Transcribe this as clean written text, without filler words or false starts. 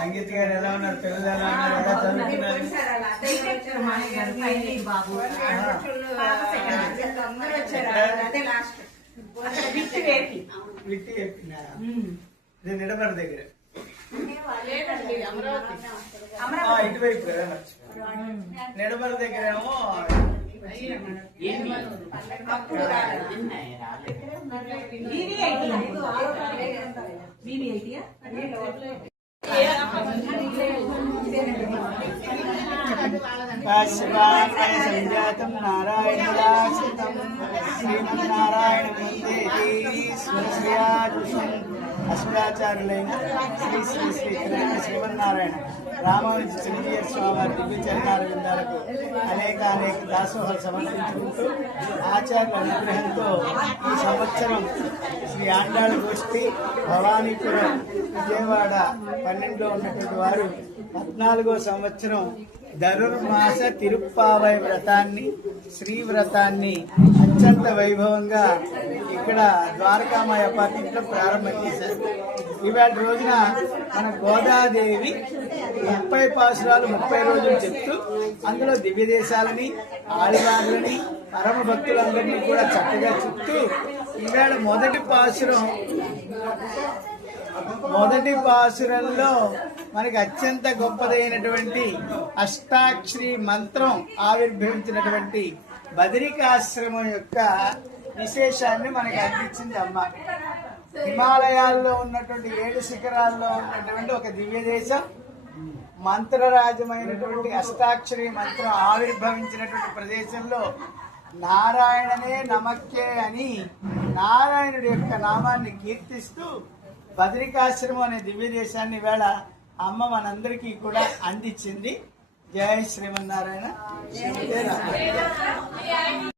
సంగీత్ గారు ఎలా ఉన్నారు? పిల్లలు ఎలా ఉన్నారు? ఎలా చదువుతున్నారు? నిడమర దగ్గర ఇటువైపు నిడమర దగ్గర ఏమో సంజాతం నారాయణాశ్రితం శ్రీమన్నారాయణ అశ్వరాచార్యులైన శ్రీ శ్రీ శ్రీ శ్రీమన్నారాయణ రామానుజ చిరంజీవి స్వామి వారి దివ్యచరణాల విందాలకు అనేక దాసోహాలు సమర్పించుకుంటూ ఆచార్యుల అనుగ్రహంతో ఈ సంవత్సరం శ్రీ ఆండాళ గోష్ఠి భవానీపురం విజయవాడ 12లో ఉన్నటువంటి వారు 14వ సంవత్సరం ధనుర్మాస తిరుప్పావై వ్రతాన్ని శ్రీ వ్రతాన్ని అత్యంత వైభవంగా ఇక్కడ ద్వారకామాయ అపార్ట్మెంట్లో ప్రారంభం చేశారు. ఇవాళ రోజున మన గోదాదేవి 30 పాసురాలు 30 రోజులు చెప్తూ అందులో దివ్య దేశాలని ఆడివాళ్ళని పరమ భక్తులందరినీ కూడా చక్కగా చెప్తూ ఇవాళ మొదటి పాసురంలో మనకి అత్యంత గొప్పదైనటువంటి అష్టాక్షరి మంత్రం ఆవిర్భవించినటువంటి బదరికాశ్రమం యొక్క విశేషాన్ని మనకి అందించింది అమ్మ. హిమాలయాల్లో ఉన్నటువంటి 7 శిఖరాల్లో ఉన్నటువంటి ఒక దివ్య దేశం, మంత్రరాజమైనటువంటి అష్టాక్షరి మంత్రం ఆవిర్భవించినటువంటి ప్రదేశంలో నారాయణనే నమక్కే అని నారాయణుడి యొక్క నామాన్ని కీర్తిస్తూ బదరికాశ్రమం అనే దివ్య దేశాన్ని వేళ అమ్మ మనందరికీ కూడా అందించింది. జై శ్రీమన్నారాయణ.